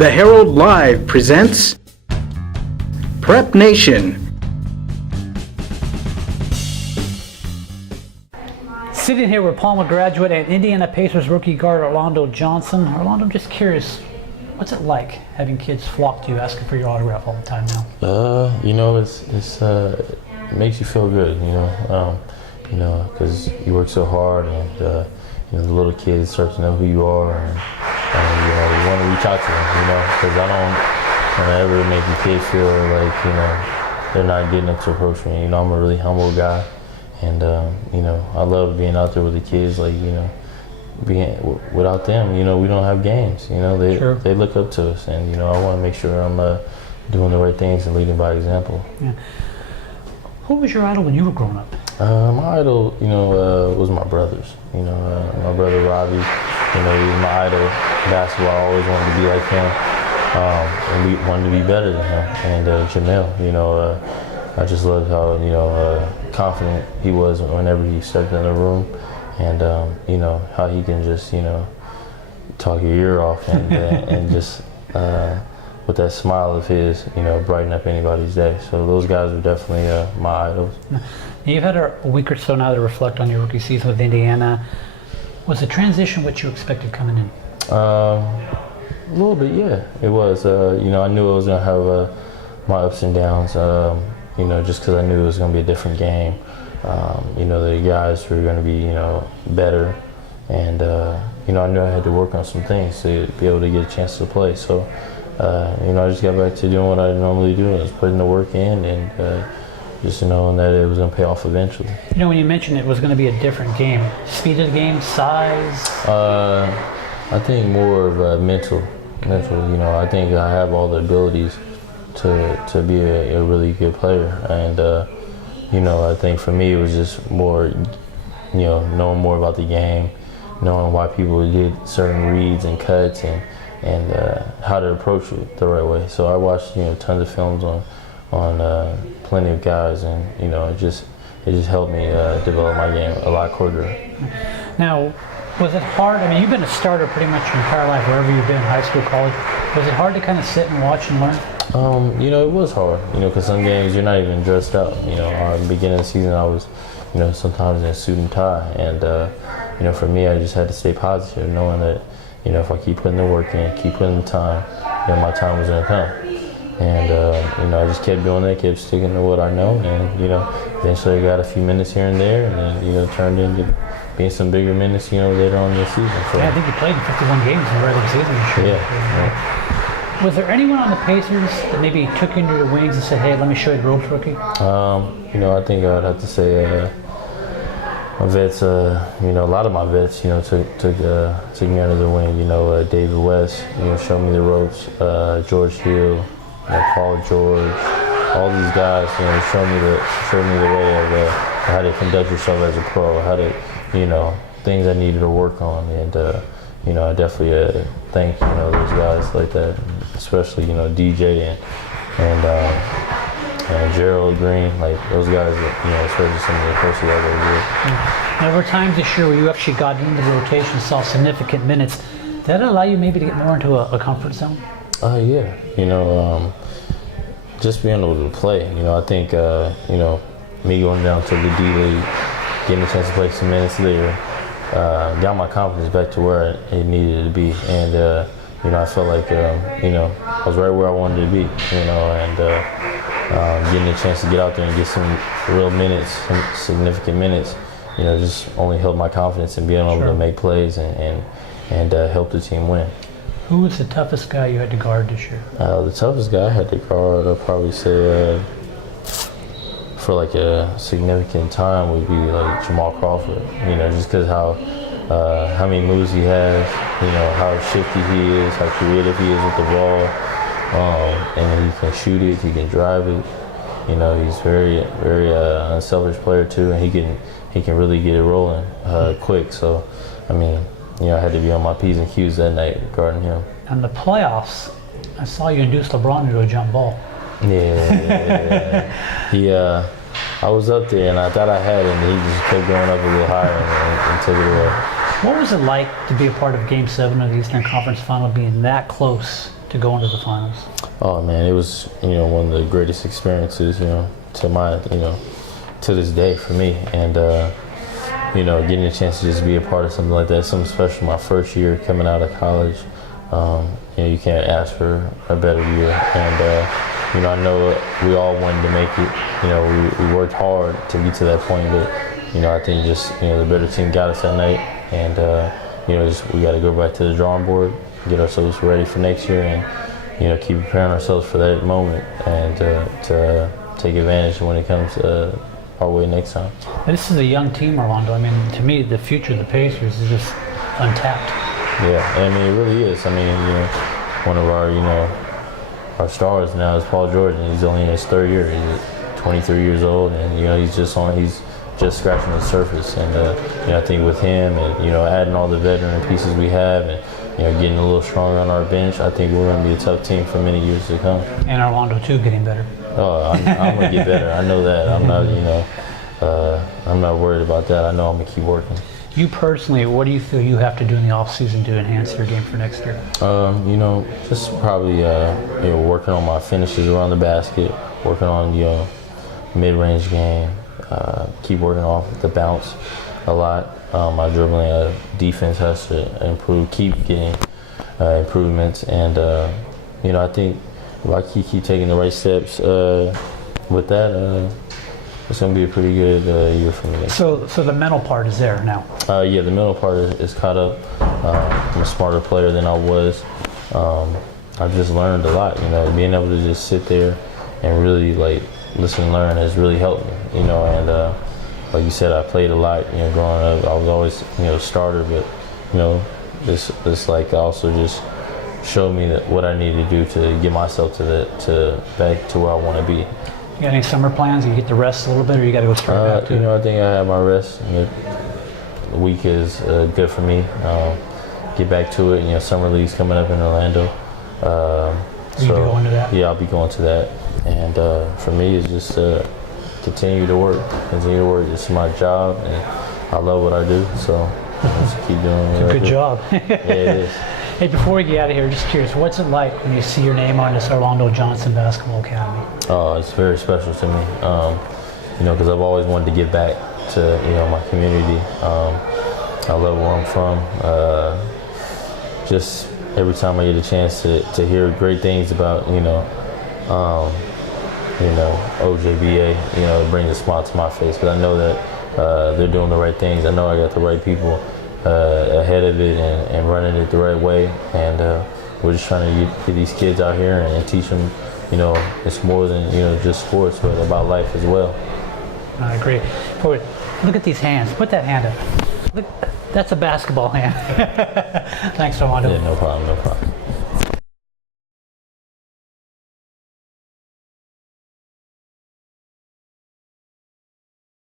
The Herald Live presents Prep Nation. Sitting here with Palmer graduate and Indiana Pacers rookie guard Orlando Johnson. Orlando, I'm just curious, what's it like having kids flock to you asking for your autograph all the time now? It makes you feel good, because you work so hard, and the little kids start to know who you are, and you want to reach out to them, because I don't want to ever make a kid feel like they're not getting up to approach me. I'm a really humble guy, and I love being out there with the kids. Being without them, we don't have games. They look up to us, and I want to make sure I'm doing the right things and leading by example. Yeah. Who was your idol when you were growing up? My idol, was my brothers. My brother Robbie, he was my idol. Basketball, I always wanted to be like him, and we wanted to be better than him. And Jamel, I just loved how confident he was whenever he stepped in the room, and how he can just talk your ear off and and just with that smile of his, brighten up anybody's day. So those guys are definitely my idols. You've had a week or so now to reflect on your rookie season with Indiana. Was the transition what you expected coming in? A little bit, yeah. It was. I knew I was going to have my ups and downs, just because I knew it was going to be a different game. The guys were going to be, better. And, I knew I had to work on some things to be able to get a chance to play. So, I just got back to doing what I normally do. I was putting the work in and just knowing that it was going to pay off eventually. When you mentioned it was going to be a different game, speed of the game, size? I think more of mental. I think I have all the abilities to be a really good player. And, I think for me it was just more, knowing more about the game, knowing why people did certain reads and cuts and how to approach it the right way. So I watched tons of films on plenty of guys, and it just helped me develop my game a lot quicker. Now, was it hard? I mean, you've been a starter pretty much your entire life, wherever you've been, high school, college. Was it hard to kind of sit and watch and learn? It was hard, because some games you're not even dressed up. At the beginning of the season I was, sometimes in a suit and tie, and for me I just had to stay positive, knowing that if I keep putting the work in, keep putting the time, my time was going to come. And, I just kept doing that, kept sticking to what I know. And, eventually I got a few minutes here and there, and then, turned into being some bigger minutes, later on in the season. So, yeah, I think you played in 51 games in the regular season this year. Yeah. Was there anyone on the Pacers that maybe took you under the wings and said, hey, let me show you the ropes, rookie? I think I would have to say my vets, a lot of my vets, took me under the wing. David West, showed me the ropes. George Hill, Paul George, all these guys, showed me the way of how to conduct yourself as a pro, how to, things I needed to work on, and I definitely thank those guys like that, especially DJ and Gerald Green, like those guys, especially some of the coaches I worked with. There were times this year where you actually got into the rotation, saw significant minutes. Did that allow you maybe to get more into a comfort zone? Yeah. Just being able to play. I think, me going down to the D-League, getting a chance to play some minutes there, got my confidence back to where it needed to be. And, I felt like, I was right where I wanted to be, and getting a chance to get out there and get some real minutes, some significant minutes, just only helped my confidence in being able to make plays and help the team win. Who was the toughest guy you had to guard this year? The toughest guy I had to guard, I'd probably say, for like a significant time would be like Jamal Crawford. Just because how many moves he has, how shifty he is, how creative he is with the ball, and he can shoot it, he can drive it. He's very, very unselfish player too, and he can really get it rolling quick. So, I had to be on my P's and Q's that night guarding him. In the playoffs, I saw you induce LeBron to do a jump ball. Yeah. I was up there and I thought I had it, and he just kept going up a little higher and took it away. What was it like to be a part of Game 7 of the Eastern Conference Final, being that close to go into the finals? Oh man, it was one of the greatest experiences to my to this day for me, and getting a chance to just be a part of something like that, something special. My first year coming out of college, you can't ask for a better year, and I know we all wanted to make it. We worked hard to get to that point, but I think just the better team got us that night, and we got to go back to the drawing board, get ourselves ready for next year, and keep preparing ourselves for that moment, and to take advantage when it comes our way next time. And this is a young team, Orlando. I mean, to me, the future of the Pacers is just untapped. Yeah, I mean, it really is. I mean, one of our stars now is Paul George, and he's only in his third year. He's 23 years old, and he's just scratching the surface. And I think with him, and adding all the veteran pieces we have, and getting a little stronger on our bench, I think we're going to be a tough team for many years to come. And Orlando too, getting better. Oh, I'm going to get better. I know that. I'm not, I'm not worried about that. I know I'm going to keep working. You personally, what do you feel you have to do in the offseason to enhance your game for next year? Just probably, working on my finishes around the basket, working on, mid-range game, keep working off the bounce a lot. My dribbling defense has to improve, keep getting improvements, and, I think if I keep taking the right steps with that, it's going to be a pretty good year for me. So the mental part is there now? Yeah, the mental part is caught up. I'm a smarter player than I was. I've just learned a lot, being able to just sit there and really listen and learn has really helped me, and like you said, I played a lot, growing up. I was always, a starter, but, this also just showed me what I need to do to get myself to back to where I want to be. You got any summer plans? You get to rest a little bit, or you got to go straight back to it? I think I have my rest. The week is good for me. Get back to it. Summer league's coming up in Orlando. Will you be going to that? Yeah, I'll be going to that. And for me, it's just continue to work. It's my job, and I love what I do. So just keep doing it. It's a good job. Yeah, it is. Hey, before we get out of here, just curious, what's it like when you see your name on this Orlando Johnson Basketball Academy? Oh, it's very special to me, because I've always wanted to give back to, my community. I love where I'm from. Just every time I get a chance to hear great things about, OJBA, it brings a smile to my face, because I know that they're doing the right things. I know I got the right people ahead of it and running it the right way, and we're just trying to get these kids out here and teach them, it's more than just sports, but about life as well. I agree. Look at these hands. Put that hand up. Look, that's a basketball hand. Thanks, Orlando. Yeah, no problem.